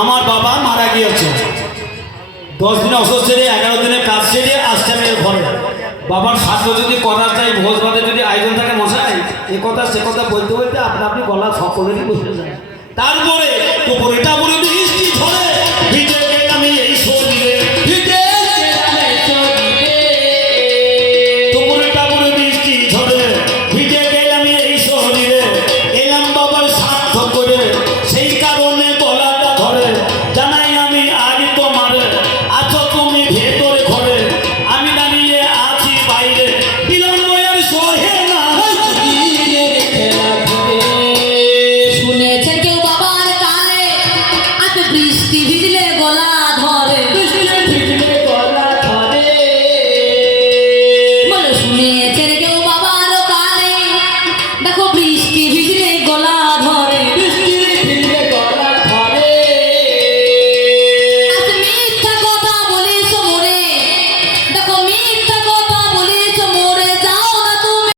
আমার বাবা মারা গিয়েছে। দশ দিনে অসুস্থ ছেড়ে, এগারো দিনে কাজ সেরে আসছে আমি ঘরে। বাবার স্বাস্থ্য যদি করা যায় ভোজ ভাতে যদি আয়োজন থাকে মশাই, এ কথা সে কথা বলতে বলতে আপনি আপনি গলা সকলেরই বসে যায়। তারপরে তো এটা বলে